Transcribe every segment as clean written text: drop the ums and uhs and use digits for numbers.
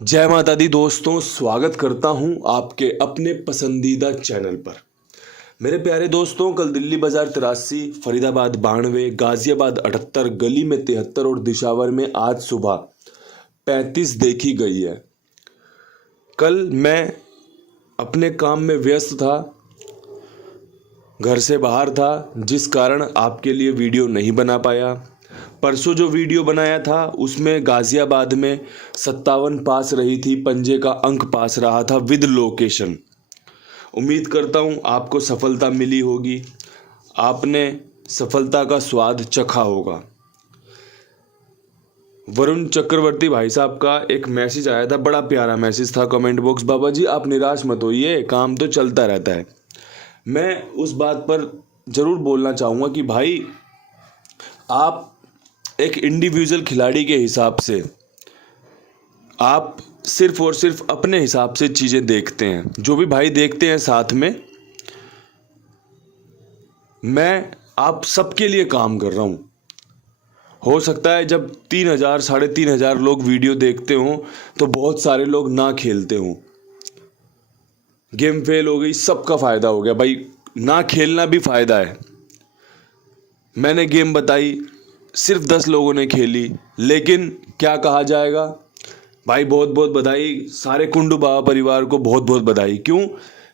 जय माता दी दोस्तों, स्वागत करता हूं आपके अपने पसंदीदा चैनल पर। मेरे प्यारे दोस्तों, कल दिल्ली बाजार 83, फरीदाबाद 92, गाजियाबाद 78, गली में 73 और दिशावर में आज सुबह 35 देखी गई है। कल मैं अपने काम में व्यस्त था, घर से बाहर था, जिस कारण आपके लिए वीडियो नहीं बना पाया। परसों जो वीडियो बनाया था उसमें गाजियाबाद में 57 पास रही थी, पंजे का अंक पास रहा था विद लोकेशन। उम्मीद करता हूं आपको सफलता मिली होगी, आपने सफलता का स्वाद चखा होगा। वरुण चक्रवर्ती भाई साहब का एक मैसेज आया था, बड़ा प्यारा मैसेज था कमेंट बॉक्स। बाबा जी आप निराश मत होइए, काम तो चलता रहता है। मैं उस बात पर ज़रूर बोलना चाहूँगा कि भाई आप एक इंडिविजुअल खिलाड़ी के हिसाब से आप सिर्फ और सिर्फ अपने हिसाब से चीज़ें देखते हैं। जो भी भाई देखते हैं साथ में, मैं आप सबके लिए काम कर रहा हूँ। हो सकता है जब 3000 3500 लोग वीडियो देखते हों तो बहुत सारे लोग ना खेलते हों, गेम फेल हो गई, सबका फ़ायदा हो गया। भाई ना खेलना भी फ़ायदा है। मैंने गेम बताई, सिर्फ 10 लोगों ने खेली, लेकिन क्या कहा जाएगा भाई, बहुत बहुत बधाई, सारे कुंडू बाबा परिवार को बहुत बहुत बधाई। क्यों?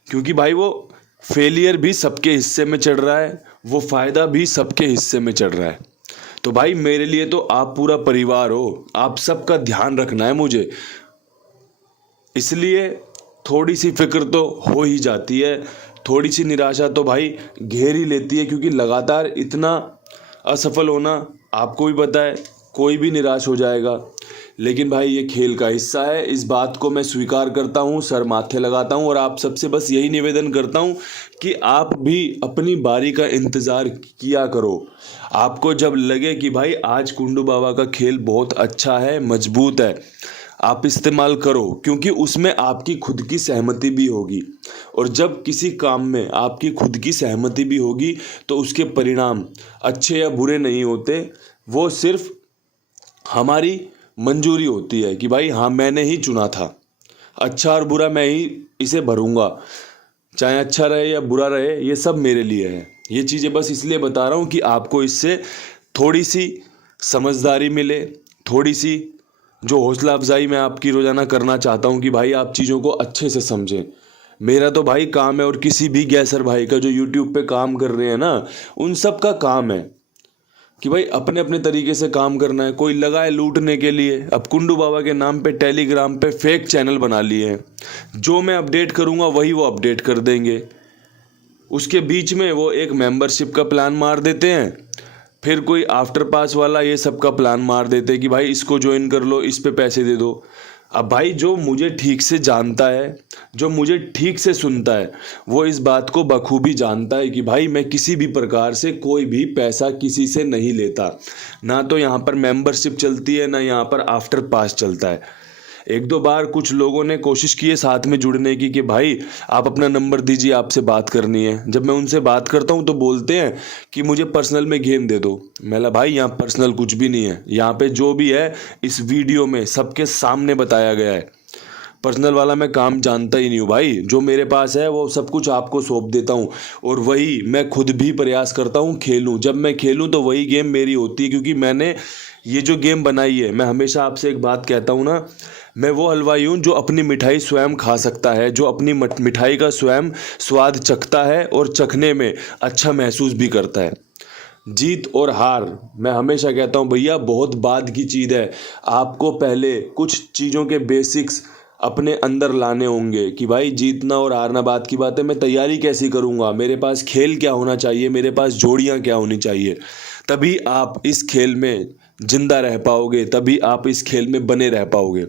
क्योंकि भाई वो फेलियर भी सबके हिस्से में चढ़ रहा है, वो फ़ायदा भी सबके हिस्से में चढ़ रहा है। तो भाई मेरे लिए तो आप पूरा परिवार हो, आप सबका ध्यान रखना है मुझे, इसलिए थोड़ी सी फिक्र तो हो ही जाती है, थोड़ी सी निराशा तो भाई घेर ही लेती है। क्योंकि लगातार इतना असफल होना आपको भी पता है, कोई भी निराश हो जाएगा। लेकिन भाई ये खेल का हिस्सा है, इस बात को मैं स्वीकार करता हूँ, सर माथे लगाता हूँ और आप सबसे बस यही निवेदन करता हूँ कि आप भी अपनी बारी का इंतज़ार किया करो। आपको जब लगे कि भाई आज कुंडू बाबा का खेल बहुत अच्छा है, मजबूत है, आप इस्तेमाल करो, क्योंकि उसमें आपकी खुद की सहमति भी होगी। और जब किसी काम में आपकी खुद की सहमति भी होगी तो उसके परिणाम अच्छे या बुरे नहीं होते, वो सिर्फ हमारी मंजूरी होती है कि भाई हाँ मैंने ही चुना था, अच्छा और बुरा मैं ही इसे भरूंगा, चाहे अच्छा रहे या बुरा रहे, ये सब मेरे लिए है। ये चीज़ें बस इसलिए बता रहा हूँ कि आपको इससे थोड़ी सी समझदारी मिले, थोड़ी सी जो हौसला अफजाई मैं आपकी रोज़ाना करना चाहता हूँ कि भाई आप चीज़ों को अच्छे से समझें। मेरा तो भाई काम है, और किसी भी गैसर भाई का जो यूट्यूब पे काम कर रहे हैं ना, उन सब का काम है कि भाई अपने अपने तरीके से काम करना है। कोई लगा है लूटने के लिए, अब कुंडू बाबा के नाम पे टेलीग्राम पे फेक चैनल बना लिए हैं, जो मैं अपडेट करूँगा वही वो अपडेट कर देंगे। उसके बीच में वो एक मेंबरशिप का प्लान मार देते हैं, फिर कोई आफ्टर पास वाला ये सब का प्लान मार देते हैं कि भाई इसको ज्वाइन कर लो, इस पे पैसे दे दो। अब भाई जो मुझे ठीक से जानता है, जो मुझे ठीक से सुनता है, वो इस बात को बखूबी जानता है कि भाई मैं किसी भी प्रकार से कोई भी पैसा किसी से नहीं लेता। ना तो यहाँ पर मेंबरशिप चलती है, ना यहाँ पर आफ्टर पास चलता है। एक दो बार कुछ लोगों ने कोशिश की है साथ में जुड़ने की कि भाई आप अपना नंबर दीजिए, आपसे बात करनी है। जब मैं उनसे बात करता हूं तो बोलते हैं कि मुझे पर्सनल में गेम दे दो। मैंने भाई यहाँ पर्सनल कुछ भी नहीं है, यहाँ पे जो भी है इस वीडियो में सबके सामने बताया गया है। पर्सनल वाला मैं काम जानता ही नहीं हूँ भाई, जो मेरे पास है वो सब कुछ आपको सौंप देता हूँ, और वही मैं खुद भी प्रयास करता हूँ खेलूँ। जब मैं खेलूँ तो वही गेम मेरी होती है, क्योंकि मैंने ये जो गेम बनाई है, मैं हमेशा आपसे एक बात कहता हूँ ना, मैं वो हलवाई हूँ जो अपनी मिठाई स्वयं खा सकता है, जो अपनी मिठाई का स्वयं स्वाद चखता है और चखने में अच्छा महसूस भी करता है। जीत और हार मैं हमेशा कहता हूँ भैया बहुत बाद की चीज़ है, आपको पहले कुछ चीज़ों के बेसिक्स अपने अंदर लाने होंगे कि भाई जीतना और हारना बात की बात है। मैं तैयारी कैसी करूँगा, मेरे पास खेल क्या होना चाहिए, मेरे पास जोड़ियाँ क्या होनी चाहिए, तभी आप इस खेल में जिंदा रह पाओगे, तभी आप इस खेल में बने रह पाओगे।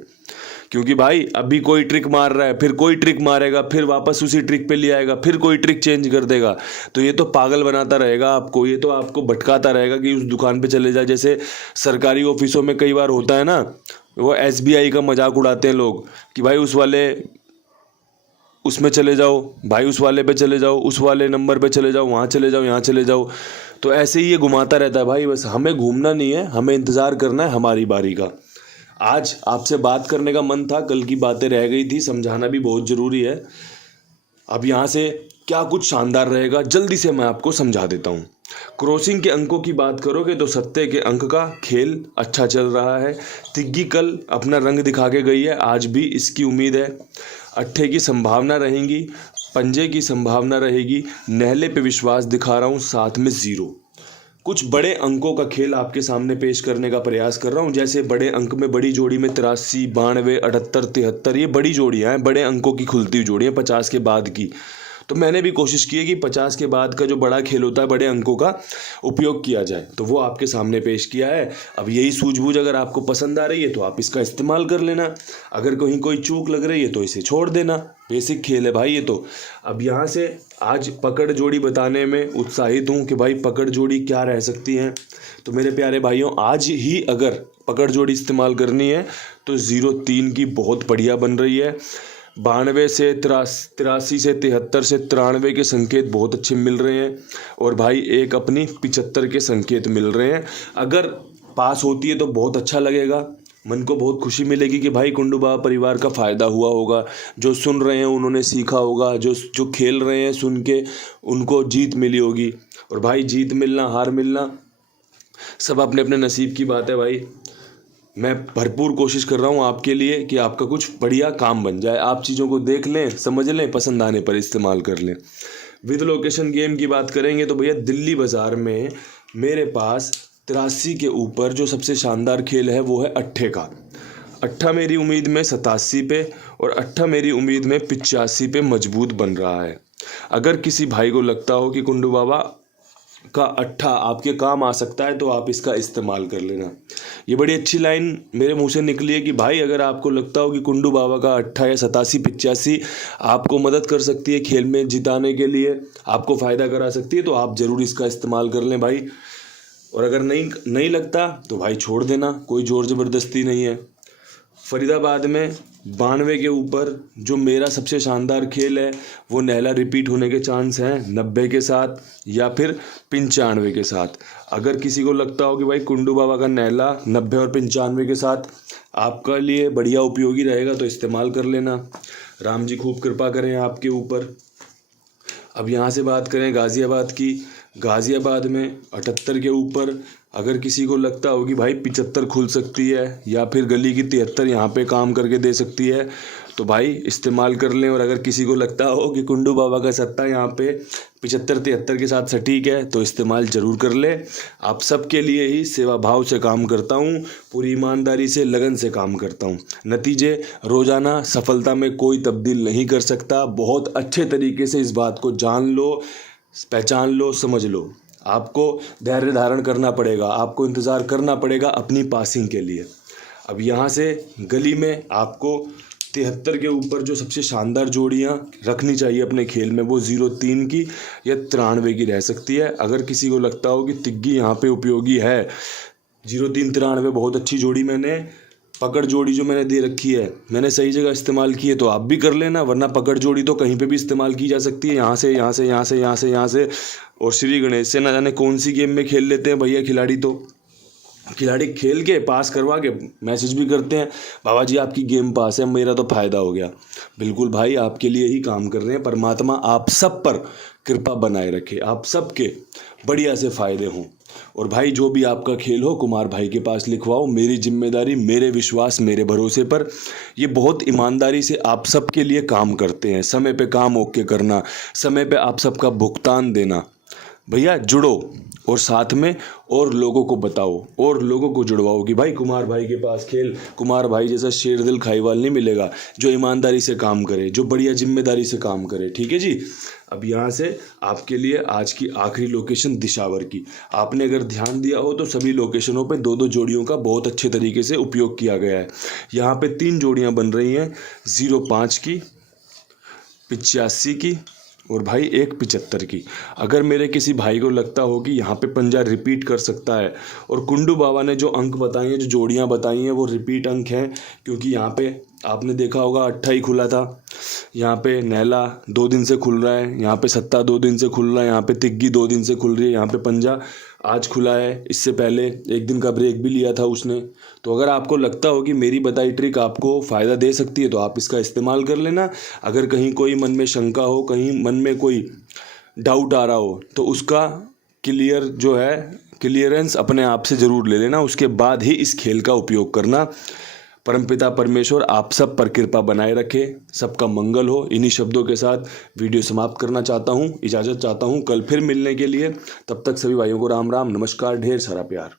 क्योंकि भाई अभी कोई ट्रिक मार रहा है, फिर कोई ट्रिक मारेगा, फिर वापस उसी ट्रिक पे ले आएगा, फिर कोई ट्रिक चेंज कर देगा, तो ये तो पागल बनाता रहेगा आपको, ये तो आपको भटकाता रहेगा कि उस दुकान पे चले जाए। जैसे सरकारी ऑफिसों में कई बार होता है ना, वो SBI का मजाक उड़ाते हैं लोग कि भाई उस वाले उसमें चले जाओ, भाई उस वाले पे चले जाओ, उस वाले नंबर पे चले जाओ, वहाँ चले जाओ, यहाँ चले जाओ। तो ऐसे ही ये घुमाता रहता है भाई, बस हमें घूमना नहीं है, हमें इंतज़ार करना है हमारी बारी का। आज आपसे बात करने का मन था, कल की बातें रह गई थी, समझाना भी बहुत ज़रूरी है। अब यहाँ से क्या कुछ शानदार रहेगा, जल्दी से मैं आपको समझा देता हूँ। क्रॉसिंग के अंकों की बात करोगे तो सत्ते के अंक का खेल अच्छा चल रहा है। तिग्गी कल अपना रंग दिखा के गई है, आज भी इसकी उम्मीद है। अट्ठे की संभावना रहेगी, पंजे की संभावना रहेगी। नहले पे विश्वास दिखा रहा हूँ, साथ में 0। कुछ बड़े अंकों का खेल आपके सामने पेश करने का प्रयास कर रहा हूँ। जैसे बड़े अंक में बड़ी जोड़ी में 83, 92, 78, 73 ये बड़ी जोड़ियाँ हैं, बड़े अंकों की खुलती हुई जोड़ियाँ 50 के बाद की। तो मैंने भी कोशिश की है कि 50 के बाद का जो बड़ा खेल होता है, बड़े अंकों का उपयोग किया जाए, तो वो आपके सामने पेश किया है। अब यही सूझबूझ अगर आपको पसंद आ रही है तो आप इसका इस्तेमाल कर लेना, अगर कहीं कोई चूक लग रही है तो इसे छोड़ देना। बेसिक खेल है भाई ये तो। अब यहाँ से आज पकड़ जोड़ी बताने में उत्साहित हूँ कि भाई पकड़ जोड़ी क्या रह सकती है। तो मेरे प्यारे भाइयों, आज ही अगर पकड़ जोड़ी इस्तेमाल करनी है तो 0-3 की बहुत बढ़िया बन रही है। 92 से 83 से 73 से 93 के संकेत बहुत अच्छे मिल रहे हैं। और भाई एक अपनी 75 के संकेत मिल रहे हैं। अगर पास होती है तो बहुत अच्छा लगेगा, मन को बहुत खुशी मिलेगी कि भाई कुंडू बाबा परिवार का फ़ायदा हुआ होगा। जो सुन रहे हैं उन्होंने सीखा होगा, जो खेल रहे हैं सुन के उनको जीत मिली होगी। और भाई जीत मिलना हार मिलना सब अपने अपने नसीब की बात है भाई। मैं भरपूर कोशिश कर रहा हूँ आपके लिए कि आपका कुछ बढ़िया काम बन जाए। आप चीज़ों को देख लें, समझ लें, पसंद आने पर इस्तेमाल कर लें। विद लोकेशन गेम की बात करेंगे तो भैया दिल्ली बाज़ार में मेरे पास 83 के ऊपर जो सबसे शानदार खेल है वो है अट्ठे का। अट्ठा मेरी उम्मीद में 87 पे और अट्ठा मेरी उम्मीद में 85 पे मजबूत बन रहा है। अगर किसी भाई को लगता हो कि कुंडू बाबा का अट्ठा आपके काम आ सकता है तो आप इसका इस्तेमाल कर लेना। ये बड़ी अच्छी लाइन मेरे मुंह से निकली है कि भाई अगर आपको लगता हो कि कुंडू बाबा का अट्ठा या 87-85 आपको मदद कर सकती है खेल में जिताने के लिए, आपको फ़ायदा करा सकती है, तो आप ज़रूर इसका इस्तेमाल कर लें भाई। और अगर नहीं लगता तो भाई छोड़ देना, कोई ज़ोर ज़बरदस्ती नहीं है। फरीदाबाद में 92 के ऊपर जो मेरा सबसे शानदार खेल है वो नहला रिपीट होने के चांस हैं 90 के साथ या फिर 95 के साथ। अगर किसी को लगता हो कि भाई कुंडू बाबा का नहला 90 और 95 के साथ आपका लिए बढ़िया उपयोगी रहेगा तो इस्तेमाल कर लेना। राम जी खूब कृपा करें आपके ऊपर। अब यहाँ से बात करें गाज़ियाबाद की। गाज़ियाबाद में 78 के ऊपर अगर किसी को लगता हो कि भाई 75 खुल सकती है या फिर गली की 73 यहाँ पे काम करके दे सकती है तो भाई इस्तेमाल कर लें। और अगर किसी को लगता हो कि कुंडू बाबा का सत्ता यहाँ पे 75-73 के साथ सटीक है तो इस्तेमाल ज़रूर कर ले। आप सबके लिए ही सेवा भाव से काम करता हूँ, पूरी ईमानदारी से लगन से काम करता हूँ। नतीजे रोज़ाना सफलता में कोई तब्दील नहीं कर सकता। बहुत अच्छे तरीके से इस बात को जान लो, पहचान लो, समझ लो। आपको धैर्य धारण करना पड़ेगा, आपको इंतज़ार करना पड़ेगा अपनी पासिंग के लिए। अब यहाँ से गली में आपको 73 के ऊपर जो सबसे शानदार जोड़ियाँ रखनी चाहिए अपने खेल में वो 0-3 की या 93 की रह सकती है। अगर किसी को लगता हो कि तिग्गी यहाँ पे उपयोगी है, 0-3 93 बहुत अच्छी जोड़ी मैंने पकड़ जोड़ी जो मैंने दे रखी है मैंने सही जगह इस्तेमाल की है तो आप भी कर लेना। वरना पकड़ जोड़ी तो कहीं पे भी इस्तेमाल की जा सकती है, यहाँ से यहाँ से यहाँ से यहाँ से यहाँ से। और श्री गणेश से ना जाने कौन सी गेम में खेल लेते हैं भैया खिलाड़ी। तो खिलाड़ी खेल के पास करवा के मैसेज भी करते हैं, बाबा जी आपकी गेम पास है, मेरा तो फ़ायदा हो गया। बिल्कुल भाई आपके लिए ही काम कर रहे हैं। परमात्मा आप सब पर कृपा बनाए रखे, आप सबके बढ़िया से फ़ायदे हों। और भाई जो भी आपका खेल हो कुमार भाई के पास लिखवाओ, मेरी जिम्मेदारी, मेरे विश्वास, मेरे भरोसे पर ये बहुत ईमानदारी से आप सबके लिए काम करते हैं। समय पे काम ओके करना, समय पे आप सबका भुगतान देना। भैया जुड़ो और साथ में और लोगों को बताओ और लोगों को जुड़वाओ कि भाई कुमार भाई के पास खेल। कुमार भाई जैसा शेर दिल खाईवाल नहीं मिलेगा, जो ईमानदारी से काम करे, जो बढ़िया जिम्मेदारी से काम करे। ठीक है जी। अब यहाँ से आपके लिए आज की आखिरी लोकेशन दिशावर की। आपने अगर ध्यान दिया हो तो सभी लोकेशनों पे 2-2 जोड़ियों का बहुत अच्छे तरीके से उपयोग किया गया है। यहाँ पे 3 जोड़ियाँ बन रही हैं, 0-5 की, 85 की और भाई एक 75 की। अगर मेरे किसी भाई को लगता हो कि यहाँ पे पंजा रिपीट कर सकता है, और कुंडू बाबा ने जो अंक बताए हैं, जो जोड़ियाँ बताई हैं वो रिपीट अंक हैं, क्योंकि यहाँ पे आपने देखा होगा अट्ठा ही खुला था, यहाँ पे नहला 2 दिन से खुल रहा है, यहाँ पे सत्ता 2 दिन से खुल रहा है, यहाँ पे तिग्गी 2 दिन से खुल रही है, यहाँ पे पंजा आज खुला है, इससे पहले एक दिन का ब्रेक भी लिया था उसने। तो अगर आपको लगता हो कि मेरी बताई ट्रिक आपको फ़ायदा दे सकती है तो आप इसका इस्तेमाल कर लेना। अगर कहीं कोई मन में शंका हो, कहीं मन में कोई डाउट आ रहा हो, तो उसका क्लियरेंस अपने आप से ज़रूर ले लेना, उसके बाद ही इस खेल का उपयोग करना। परमपिता परमेश्वर आप सब पर कृपा बनाए रखे, सबका मंगल हो। इन्हीं शब्दों के साथ वीडियो समाप्त करना चाहता हूँ, इजाज़त चाहता हूँ कल फिर मिलने के लिए। तब तक सभी भाइयों को राम राम, नमस्कार, ढेर सारा प्यार।